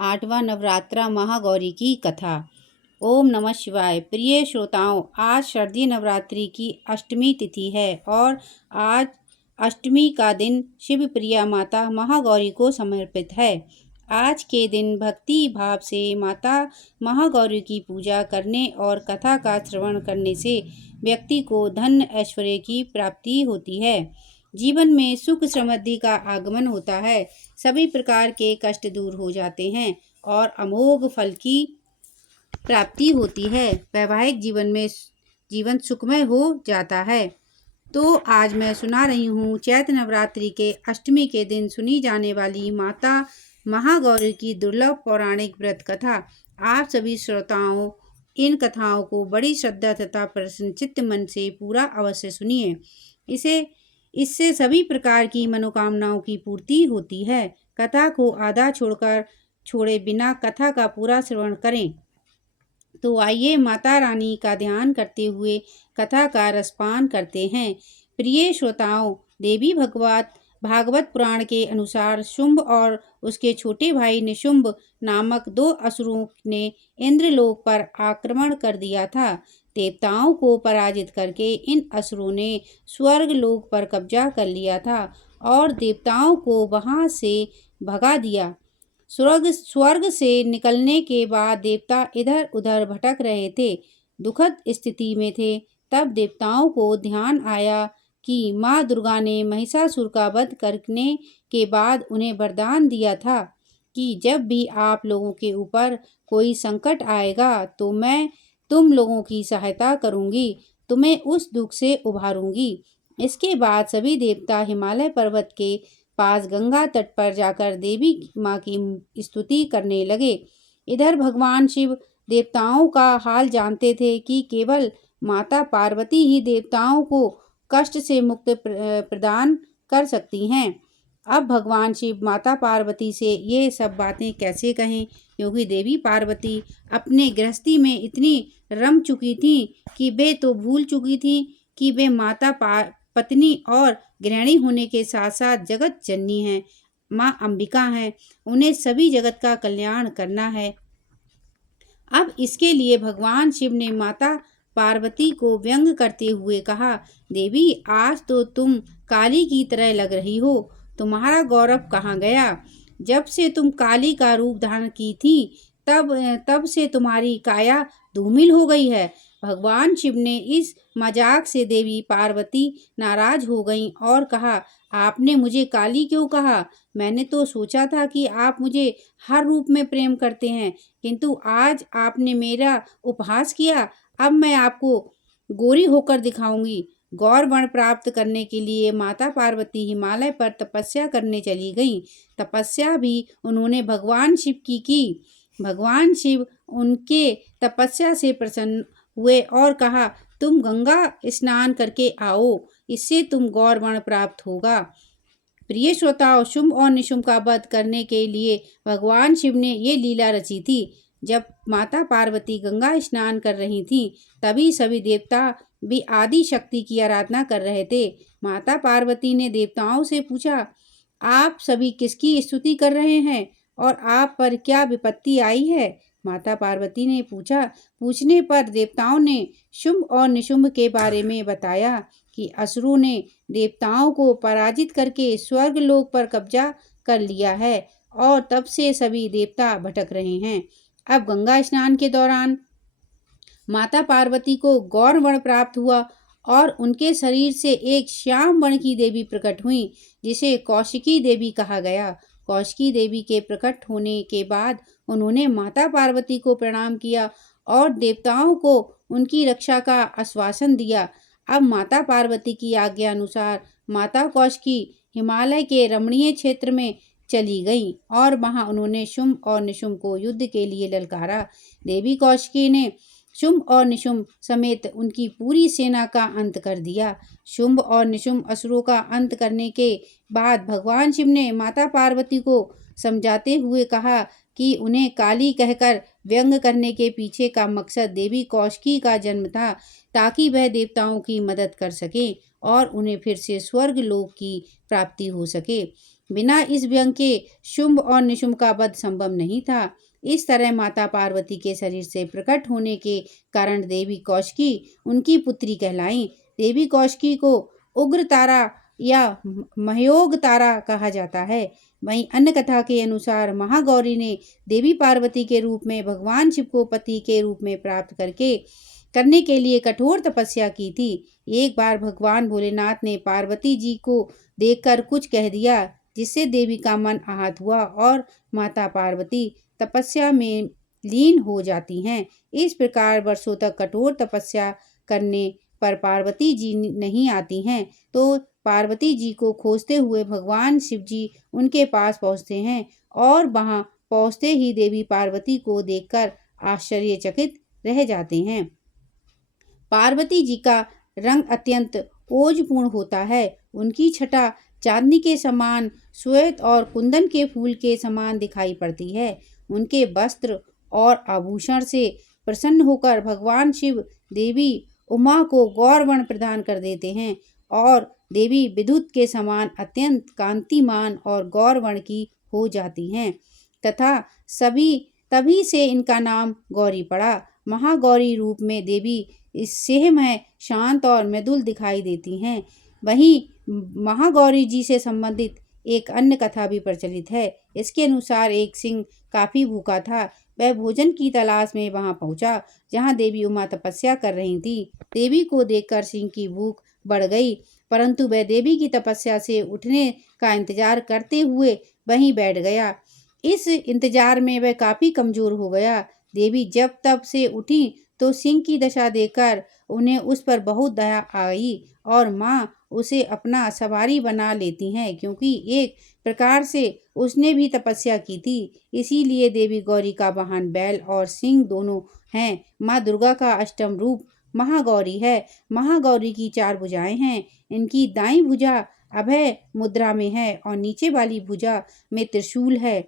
8वां नवरात्रा महागौरी की कथा। ओम नमः शिवाय। प्रिय श्रोताओं, आज शारदीय नवरात्रि की अष्टमी तिथि है और आज अष्टमी का दिन शिव प्रिया माता महागौरी को समर्पित है। आज के दिन भक्ति भाव से माता महागौरी की पूजा करने और कथा का श्रवण करने से व्यक्ति को धन ऐश्वर्य की प्राप्ति होती है। जीवन में सुख समृद्धि का आगमन होता है। सभी प्रकार के कष्ट दूर हो जाते हैं और अमोघ फल की प्राप्ति होती है। वैवाहिक जीवन में जीवन सुखमय हो जाता है। तो आज मैं सुना रही हूँ चैत्र नवरात्रि के अष्टमी के दिन सुनी जाने वाली माता महागौरी की दुर्लभ पौराणिक व्रत कथा। आप सभी श्रोताओं इन कथाओं को बड़ी श्रद्धा तथा प्रसन्नचित्त मन से पूरा अवश्य सुनिए। इससे सभी प्रकार की मनोकामनाओं की पूर्ति होती है। कथा को आधा छोड़े बिना कथा का पूरा श्रवण करें। तो आइए माता रानी का ध्यान करते हुए कथा का रसपान करते हैं। प्रिय श्रोताओं, देवी भागवत पुराण के अनुसार शुंभ और उसके छोटे भाई निशुंभ नामक 2 असुरों ने इंद्रलोक पर आक्रमण कर दिया था। देवताओं को पराजित करके इन असुरों ने स्वर्ग लोक पर कब्जा कर लिया था और देवताओं को वहां से भगा दिया। स्वर्ग से निकलने के बाद देवता इधर उधर भटक रहे थे, दुखद स्थिति में थे। तब देवताओं को ध्यान आया कि माँ दुर्गा ने महिषासुर का वध करने के बाद उन्हें वरदान दिया था कि जब भी आप लोगों के ऊपर कोई संकट आएगा तो मैं तुम लोगों की सहायता करूंगी, तुम्हें उस दुख से उभारूंगी। इसके बाद सभी देवता हिमालय पर्वत के पास गंगा तट पर जाकर देवी माँ की स्तुति करने लगे। इधर भगवान शिव देवताओं का हाल जानते थे कि केवल माता पार्वती ही देवताओं को कष्ट से मुक्ति प्रदान कर सकती हैं। अब भगवान शिव माता पार्वती से ये सब बातें कैसे कहें, क्योंकि देवी पार्वती अपने गृहस्थी में इतनी रम चुकी थी कि वे तो भूल चुकी थी कि वे माता पत्नी और गृहिणी होने के साथ साथ जगत जननी हैं, माँ अंबिका हैं। उन्हें सभी जगत का कल्याण करना है। अब इसके लिए भगवान शिव ने माता पार्वती को व्यंग करते हुए कहा, देवी आज तो तुम काली की तरह लग रही हो, तुम्हारा गौरव कहाँ गया? जब से तुम काली का रूप धारण की थी तब से तुम्हारी काया धूमिल हो गई है। भगवान शिव ने इस मजाक से देवी पार्वती नाराज हो गईं और कहा, आपने मुझे काली क्यों कहा? मैंने तो सोचा था कि आप मुझे हर रूप में प्रेम करते हैं, किंतु आज आपने मेरा उपहास किया। अब मैं आपको गोरी होकर दिखाऊंगी। गौर वर्ण प्राप्त करने के लिए माता पार्वती हिमालय पर तपस्या करने चली गईं। तपस्या भी उन्होंने भगवान शिव की। भगवान शिव उनके तपस्या से प्रसन्न हुए और कहा, तुम गंगा स्नान करके आओ, इससे तुम गौर वर्ण प्राप्त होगा। प्रिय श्रोताओं, शुंभ और निशुंभ का वध करने के लिए भगवान शिव ने ये लीला रची थी। जब माता पार्वती गंगा स्नान कर रही थीं, तभी सभी देवता भी आदि शक्ति की आराधना कर रहे थे। माता पार्वती ने देवताओं से पूछा, आप सभी किसकी स्तुति कर रहे हैं और आप पर क्या विपत्ति आई है? माता पार्वती ने पूछने पर देवताओं ने शुंभ और निशुंभ के बारे में बताया कि असुरों ने देवताओं को पराजित करके स्वर्ग लोक पर कब्जा कर लिया है और तब से सभी देवता भटक रहे हैं। अब गंगा स्नान के दौरान माता पार्वती को गौर वर्ण प्राप्त हुआ और उनके शरीर से एक श्याम वर्ण की देवी प्रकट हुई, जिसे कौशिकी देवी कहा गया। कौशिकी देवी के प्रकट होने के बाद उन्होंने माता पार्वती को प्रणाम किया और देवताओं को उनकी रक्षा का आश्वासन दिया। अब माता पार्वती की आज्ञा अनुसार माता कौशिकी हिमालय के रमणीय क्षेत्र में चली गईं और वहां उन्होंने शुंभ और निशुंभ को युद्ध के लिए ललकारा। देवी कौशिकी ने शुंभ और निशुंभ समेत उनकी पूरी सेना का अंत कर दिया। शुंभ और निशुंभ असुरों का अंत करने के बाद भगवान शिव ने माता पार्वती को समझाते हुए कहा कि उन्हें काली कहकर व्यंग करने के पीछे का मकसद देवी कौशिकी का जन्म था, ताकि वह देवताओं की मदद कर सके और उन्हें फिर से स्वर्ग लोक की प्राप्ति हो सके। बिना इस व्यंग के शुंभ और निशुंभ का वध संभव नहीं था। इस तरह माता पार्वती के शरीर से प्रकट होने के कारण देवी कौशिकी उनकी पुत्री कहलाईं। देवी कौशिकी को उग्र तारा या महयोग तारा कहा जाता है। वहीं अन्य कथा के अनुसार महागौरी ने देवी पार्वती के रूप में भगवान शिव को पति के रूप में प्राप्त करने के लिए कठोर तपस्या की थी। एक बार भगवान भोलेनाथ ने पार्वती जी को देखकर कुछ कह दिया, जिससे देवी का मन आहत हुआ और माता पार्वती तपस्या में लीन हो जाती हैं। इस प्रकार वर्षों तक कठोर तपस्या करने पर पार्वती जी नहीं आती हैं, तो पार्वती जी को खोजते हुए भगवान शिव जी उनके पास पहुंचते हैं और वहां पहुंचते ही देवी पार्वती को देखकर आश्चर्यचकित रह जाते हैं। पार्वती जी का रंग अत्यंत ओजपूर्ण होता है। उनकी छटा चांदनी के समान श्वेत और कुंदन के फूल के समान दिखाई पड़ती है। उनके वस्त्र और आभूषण से प्रसन्न होकर भगवान शिव देवी उमा को गौरवर्ण प्रदान कर देते हैं और देवी विद्युत के समान अत्यंत कांतिमान और गौरवर्ण की हो जाती हैं तथा तभी से इनका नाम गौरी पड़ा। महागौरी रूप में देवी स्नेहमय, शांत और मृदुल दिखाई देती हैं। वहीं महागौरी जी से संबंधित एक अन्य कथा भी प्रचलित है। इसके अनुसार एक सिंह काफी भूखा था। वह भोजन की तलाश में वहां पहुंचा जहां देवी उमा तपस्या कर रही थी। देवी को देखकर सिंह की भूख बढ़ गई, परंतु वह देवी की तपस्या से उठने का इंतजार करते हुए वहीं बैठ गया। इस इंतजार में वह काफी कमजोर हो गया। देवी जब तब से उठी तो सिंह की दशा देखकर उन्हें उस पर बहुत दया आई और माँ उसे अपना सवारी बना लेती हैं, क्योंकि एक प्रकार से उसने भी तपस्या की थी। इसीलिए देवी गौरी का वाहन बैल और सिंह दोनों हैं। माँ दुर्गा का अष्टम रूप महागौरी है। महागौरी की 4 भुजाएं हैं। इनकी दाईं भुजा अभय मुद्रा में है और नीचे वाली भुजा में त्रिशूल है।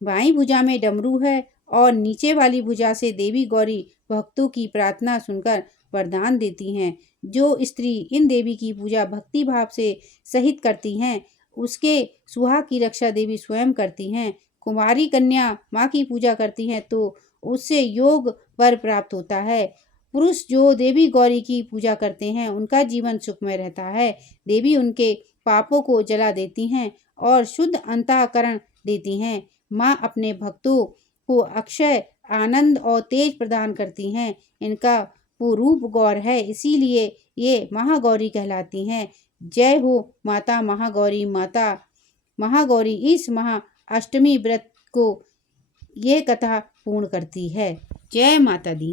बाईं भुजा में डमरू है और नीचे वाली भुजा से देवी गौरी भक्तों की प्रार्थना सुनकर वरदान देती हैं। जो स्त्री इन देवी की पूजा भक्ति भाव से सहित करती हैं, उसके सुहाग की रक्षा देवी स्वयं करती हैं। कुमारी कन्या माँ की पूजा करती हैं तो उससे योग वर प्राप्त होता है। पुरुष जो देवी गौरी की पूजा करते हैं उनका जीवन सुखमय रहता है। देवी उनके पापों को जला देती हैं और शुद्ध अंतःकरण देती हैं। माँ अपने भक्तों को अक्षय आनंद और तेज प्रदान करती हैं। इनका वो रूप गौर है, इसीलिए ये महागौरी कहलाती हैं। जय हो माता महागौरी। माता महागौरी इस अष्टमी व्रत को ये कथा पूर्ण करती है। जय माता दी।